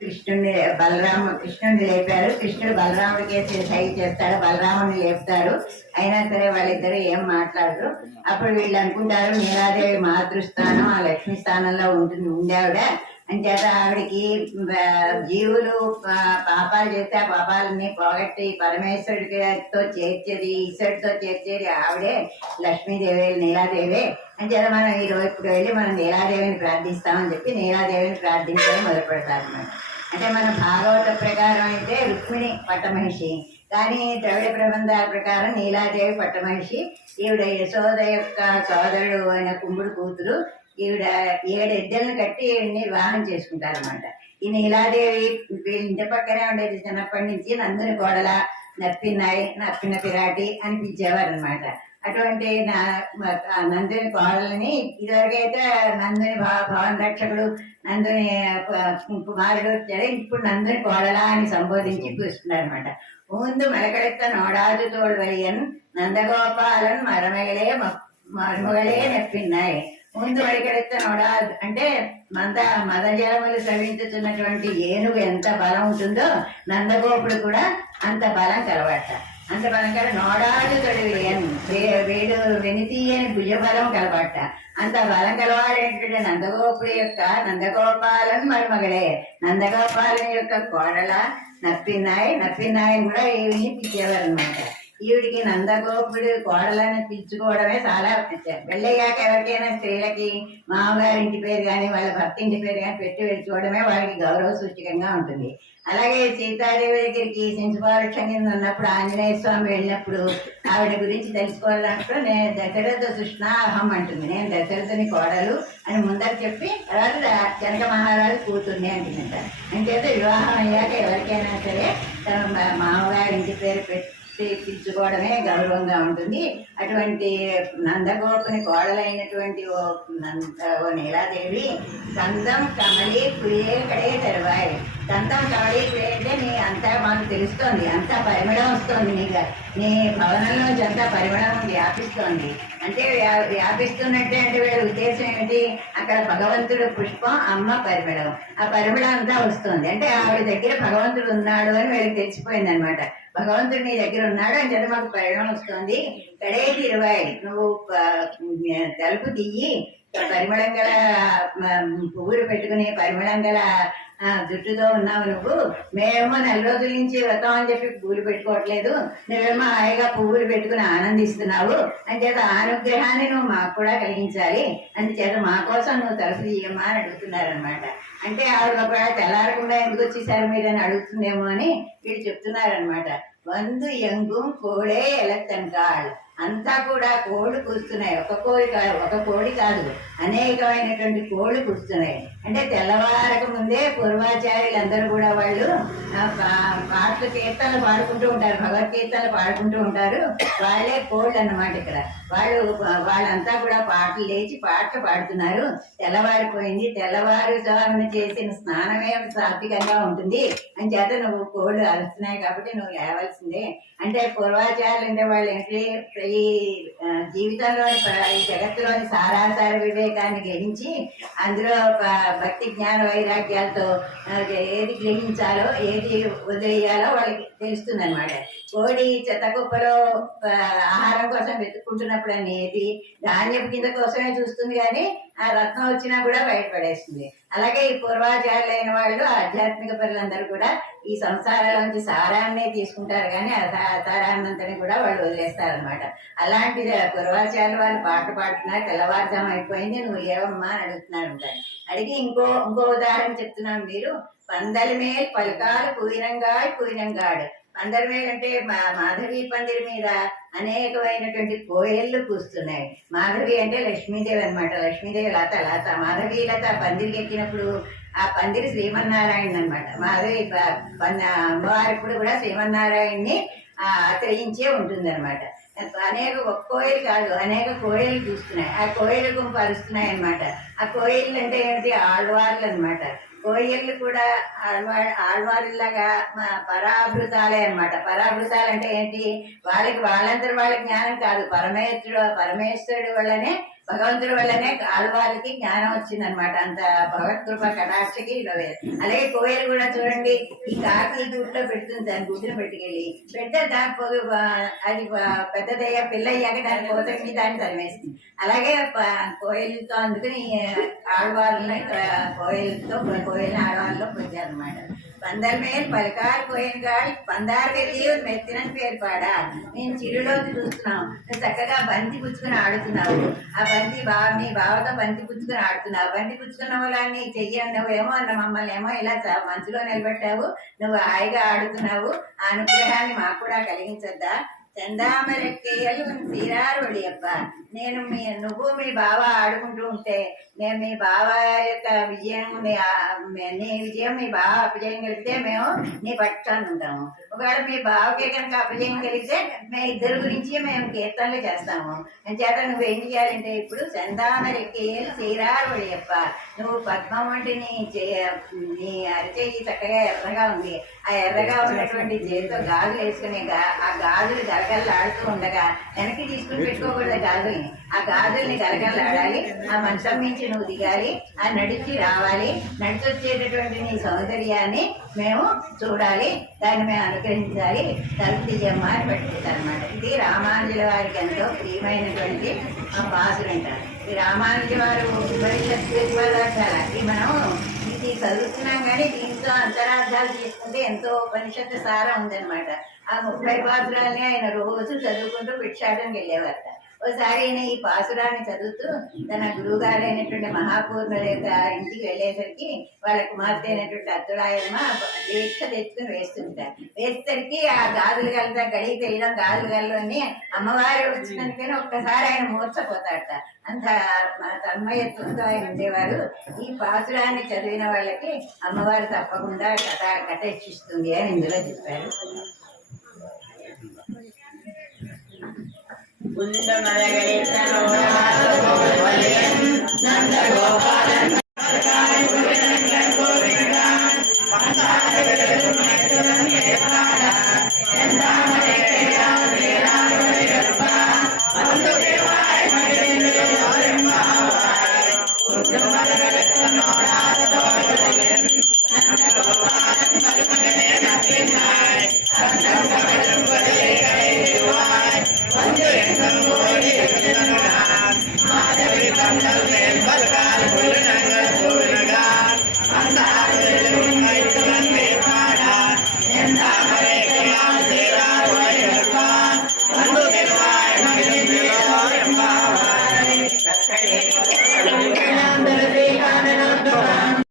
కృష్ణుడిని కృష్ణుడిని లేపారు. కృష్ణుడు బలరాముడికి సై చేస్తాడు, బలరాముడిని లేపుతారు. అయినా సరే వాళ్ళిద్దరు ఏం మాట్లాడరు. అప్పుడు వీళ్ళు అనుకుంటారు నీలాదేవి మాతృస్థానం ఆ లక్ష్మీ స్థానంలో ఉండేవిడ అంచేత ఆవిడికి జీవులు పాపాలు చేస్తే ఆ పాపాలని పోగొట్టి పరమేశ్వరుడితో చేర్చేది, ఈశ్వరుడితో చేర్చేది ఆవిడే లక్ష్మీదేవి, నీలాదేవి. అంచేత మనం ఇప్పుడు వెళ్ళి మనం నీలాదేవిని ప్రార్థిస్తామని చెప్పి నీలాదేవిని ప్రార్థించడం మొదలు పెడతారు అన్నమాట. అంటే మన భాగవత ప్రకారం అయితే రుక్మిణి పట్టమహిషి, కానీ ద్రవిడ ప్రబంధాల ప్రకారం నీలాదేవి పట్టమహిషి. ఈవిడ యశోద యొక్క సోదరుడు అయిన కుంభుడు కూతురు. ఈవిడ 7 ఎద్దెలను కట్టి ఈవిడ్ని వివాహం చేసుకుంటారనమాట. ఈ నీలాదేవి వీళ్ళ ఇంటి పక్కనే ఉండేది. చిన్నప్పటి నుంచి నందుని కోడల, నప్పిన పిరాటి అని పిలిచేవారు అనమాట. అటువంటి నందుని కోడలని ఇదివరకైతే నందుని భవన రక్షకుడు, నందుని కుమారుడు వచ్చాడు. ఇప్పుడు నందుని కోడల అని సంబోధించి పిలుస్తున్నారు అనమాట. ముందు మెలకడెత్త నోడాదు తోడువలియన్ నందగోపాలన్ మరుమగలే నెప్పిన్నాయి. ముందు మెలకడెత్త నోడాదు అంటే మదజలములు స్రవించుతున్నటువంటి ఏనుగు ఎంత బలం ఉంటుందో నందగోపుడు కూడా అంత బలం కలవాట. అంత బలం కల నోడాడు తొడివియన్ వీడు వెనితీయని భుజబలం కలవాట. అంత బలం కలవాడేంటంటే నందగోపాలన్ మరుమగలే, నందగోపాలని యొక్క కోడల నప్పినాయని కూడా ఈవిని పిలిచేవారు అనమాట. ఈవిడికి నందగోపుడు కోడలని పిలుచుకోవడమే చాలా పెళ్ళయ్యాక ఎవరికైనా స్త్రీలకి మామగారి ఇంటి పేరు కానీ వాళ్ళ భర్త ఇంటి పేరు కానీ పెట్టి వెళ్ళుకోవడమే వాళ్ళకి గౌరవ సూచకంగా ఉంటుంది. అలాగే సీతాదేవి దగ్గరికి సించుపావృక్షం కింద ఉన్నప్పుడు ఆంజనేయ స్వామి వెళ్ళినప్పుడు ఆవిడ గురించి తెలుసుకోవాలన్నప్పుడు నేను దశరథ సుష్ణాహం అంటుంది. నేను దశరథుని కోడలు అని ముందర చెప్పి తర్వాత జనక మహారాజు కూతుర్ని అంటుందంట. అంచేత వివాహం అయ్యాక ఎవరికైనా సరే తన మామగారి ఇంటి పేరు పెట్టి పిలుచుకోవడమే గౌరవంగా ఉంటుంది. అటువంటి నందగోపుని కోడలైనటువంటి ఓ నీలాదేవి కందం కమలి కుయే కడే తెరవాయి. కందం కమలి కుయే అంటే నీ అంతా మాకు తెలుస్తోంది, అంతా పరిమళం వస్తోంది. నీ భవనంలోంచి అంతా పరిమళం వ్యాపిస్తోంది. అంటే వ్యాపిస్తున్నట్టే అంటే వీళ్ళ ఉద్దేశం ఏమిటి? అక్కడ భగవంతుడు పుష్పం, అమ్మ పరిమళం, ఆ పరిమళం అంతా వస్తుంది. అంటే ఆవిడ దగ్గర భగవంతుడు ఉన్నాడు అని వీళ్ళకి తెలిసిపోయింది అనమాట. భగవంతుడు నీ దగ్గర ఉన్నాడు అని చెప్పి మాకు పరిమళం వస్తుంది. కడేది 20 నువ్వు తలుపు తీయి, పరిమళం గల పువ్వులు పెట్టుకుని పరిమళం గల జుట్టుతో ఉన్నావు నువ్వు. మేమేమో 4 రోజుల నుంచి వ్రతం అని చెప్పి పువ్వులు పెట్టుకోవట్లేదు, నువ్వేమో హాయిగా పువ్వులు పెట్టుకుని ఆనందిస్తున్నావు. అంచేత అనుగ్రహాన్ని నువ్వు మాకు కూడా కలిగించాలి, అందుచేత మా కోసం నువ్వు తలుపు తీయమ్మా అని అడుగుతున్నారనమాట. అంటే ఆవిడ ఒకవేళ తెల్లారకుండా ఎందుకు వచ్చేసారు మీరు అని అడుగుతుందేమో అని వీళ్ళు చెప్తున్నారనమాట. వందు ఎంగుం కోడే ఎలక్తన్కాళ్, అంతా కూడా కోళ్ళు కూస్తున్నాయి. ఒక కోడి కాదు, అనేకమైనటువంటి కోళ్ళు కూస్తున్నాయి. అంటే తెల్లవారక ముందే పూర్వాచార్యులందరూ కూడా వాళ్ళు పాటలు కీర్తనలు పాడుకుంటూ ఉంటారు, భగవద్గీతలు పాడుకుంటూ ఉంటారు. వాళ్ళే కోళ్ళు అన్నమాట. ఇక్కడ వాళ్ళంతా కూడా లేచి పాటలు పాడుతున్నారు. తెల్లవారిపోయింది, తెల్లవారుజామున చేసిన స్నానమే సాత్వికంగా ఉంటుంది అని చేత నువ్వు కోళ్ళు అరుస్తున్నాయి కాబట్టి నువ్వు లేవాల్సిందే. అంటే పూర్వాచార్యులు అంటే వాళ్ళు ఏంటి, ఈ జీవితంలోని ఈ జగత్తులోని సారాసార వివేకాన్ని గ్రహించి అందులో భక్తి జ్ఞాన వైరాగ్యాలతో ఏది గ్రహించాలో ఏది వదిలేయాలో వాళ్ళకి తెలుస్తుంది అనమాట. కోడి చెత్తకుప్పలో ఆహారం కోసం వెతుక్కుంటున్నప్పుడు అనేది ధాన్యపు కింద కోసమే చూస్తుంది, కానీ ఆ రత్నం వచ్చినా కూడా బయటపడేస్తుంది. అలాగే ఈ పూర్వాచార్యులైన వాళ్ళు ఆధ్యాత్మిక పనులందరూ కూడా ఈ సంసారాలోంచి సారాన్నే తీసుకుంటారు, కానీ సారాన్నంతని కూడా వాళ్ళు వదిలేస్తారనమాట. అలాంటి పూర్వాచార్యులు వాళ్ళు పాటలు పాడుతున్నారు. తెల్లవారుజాము అయిపోయింది, నువ్వు లేవమ్మా అని అడుగుతున్నారు ఉంటారు. అడిగి ఇంకో ఉదాహరణ చెప్తున్నాం. మీరు పందలమేల్ పలకాలు కూయినంగాడు. పందరమేల్ అంటే మాధవి పందిరి మీద అనేకమైనటువంటి కోయళ్ళు కూస్తున్నాయి. మాధవి అంటే లక్ష్మీదేవి అనమాట. లక్ష్మీదేవి లత మాధవి లత పందిరికి ఎక్కినప్పుడు ఆ పందిరి శ్రీమన్నారాయణ అనమాట. మాధవి అమ్మవారి ఇప్పుడు కూడా శ్రీమన్నారాయణ్ణి ఆశ్రయించే ఉంటుంది అనమాట. ఒక్క కోయిలు కాదు, అనేక కోయిలు చూస్తున్నాయి. ఆ కోయిల గుంపు అరుస్తున్నాయి అనమాట. ఆ కోయిళ్ళు అంటే ఏంటి? ఆళ్వార్లు అనమాట. కోయిళ్ళు కూడా ఆళ్వారిలాగా పరాభృతాలే అనమాట. పరాభృతాలు అంటే ఏంటి? వాళ్ళందరూ వాళ్ళ జ్ఞానం కాదు, పరమేశ్వరుడు వల్లనే భగవంతుడి వల్లనే ఆడవాళ్ళకి జ్ఞానం వచ్చిందనమాట. అంత భగవత్కృప కటాక్షకి ఇలా అలాగే కోయలు కూడా చూడండి, ఈ కాకి గుడ్లో పెడుతుంది, దాని గుడ్డును పెట్టుకెళ్ళి పెడితే దాని అది పెద్దదయ్యా పిల్ల అయ్యాక దాని కోతకి దాన్ని తరిమేస్తుంది. అలాగే కోయలతో అందుకని ఆడవాళ్ళని కోయల్ని ఆడవాళ్ళలో పొందారనమాట. పందర్ మేలు పలకాలు కోయనగాడు పందారు వెళ్ళి మెత్తినని పేరు పాడా. నేను చిరులోకి చూస్తున్నావు, నువ్వు చక్కగా బంతి పుచ్చుకుని ఆడుతున్నావు. ఆ బంతి మీ బావతో బంతి పుచ్చుకుని ఆడుతున్నావు. బంతి పుచ్చుకున్న వాళ్ళని చెయ్యను, నువ్వేమో మమ్మల్ని ఏమో ఇలా మనసులో నిలబెట్టావు, నువ్వు హాయిగా ఆడుతున్నావు. ఆ అనుగ్రహాన్ని మాకు కూడా కలిగించద్దా? చందామరెక్కేయలు తీరారు ఒడియప్ప. నేను నువ్వు మీ బావ ఆడుకుంటూ ఉంటే నేను మీ బావ యొక్క విజయం నీ విజయం మీ బావ అపజయం కలిగితే మేము నీ పక్షాన్ని ఉంటాము. ఒకవేళ మీ బావకే కనుక అపజయం కలిగితే మేము ఇద్దరు గురించి మేము కీర్తనలు చేస్తాము. అంచేత నువ్వేం చేయాలంటే ఇప్పుడు చందామరెక్కేయలు తీరారు ఒడియప్ప. నువ్వు పద్మం వంటి నీ అరిచేయి చక్కగా ఎర్రగా ఉంది. ఆ ఎర్రగా ఉన్నటువంటి చేతితో గాజులు వేసుకునే ఆ గాజులు గలగలలాడుతూ ఉండగా వెనక్కి తీసుకుని పెట్టుకోకూడదు గాజుల్ని. ఆ గాజుల్ని గలగలలాడాలి. ఆ మంచం మించి నువ్వు దిగాలి, ఆ నడిచి రావాలి. నడిచి వచ్చేటటువంటి నీ సౌందర్యాన్ని మేము చూడాలి, దాన్ని మేము అనుగ్రహించాలి. తలుపు తీయమ్మ అని పెట్టుకుంటారనమాట. ఇది రామానుజుల వారికి ఎంతో ప్రియమైనటువంటి పాసులు అంటారు. ఈ రామానుజ వారు ఉపనిషత్తు మనం ఇది చదువుతున్నాం కానీ దీంట్లో అంతరార్థాలు తీసుకుంటే ఎంతో ఉపనిషత్తు సారం ఉందన్నమాట. ఆ 30 పాసురాలని ఆయన రోజు చదువుకుంటూ భిక్షాటనకి వెళ్ళేవారట. ఒకసారి ఆయన ఈ పాసురాన్ని చదువుతూ తన గురువు గారైనటువంటి మహాపూర్ణుల యొక్క ఇంటికి వెళ్ళేసరికి వాళ్ళ కుమార్తె అయినటువంటి అత్తుడాయమ్మ దీక్ష తెచ్చుకుని వేస్తుంటారు. వేసేసరికి ఆ గాజులు గల్ల గడికి తెలియడం గాజులు గల్లోని అమ్మవారు వచ్చినందుకని ఒక్కసారి ఆయన మూర్చపోతాడట. అంత తన్మయత్వంతో ఆయన ఉండేవారు. ఈ పాసురాన్ని చదివిన వాళ్ళకి అమ్మవారు తప్పకుండా కటాక్షిస్తుంది అని ఇందులో చెప్పారు. నంద గోపాల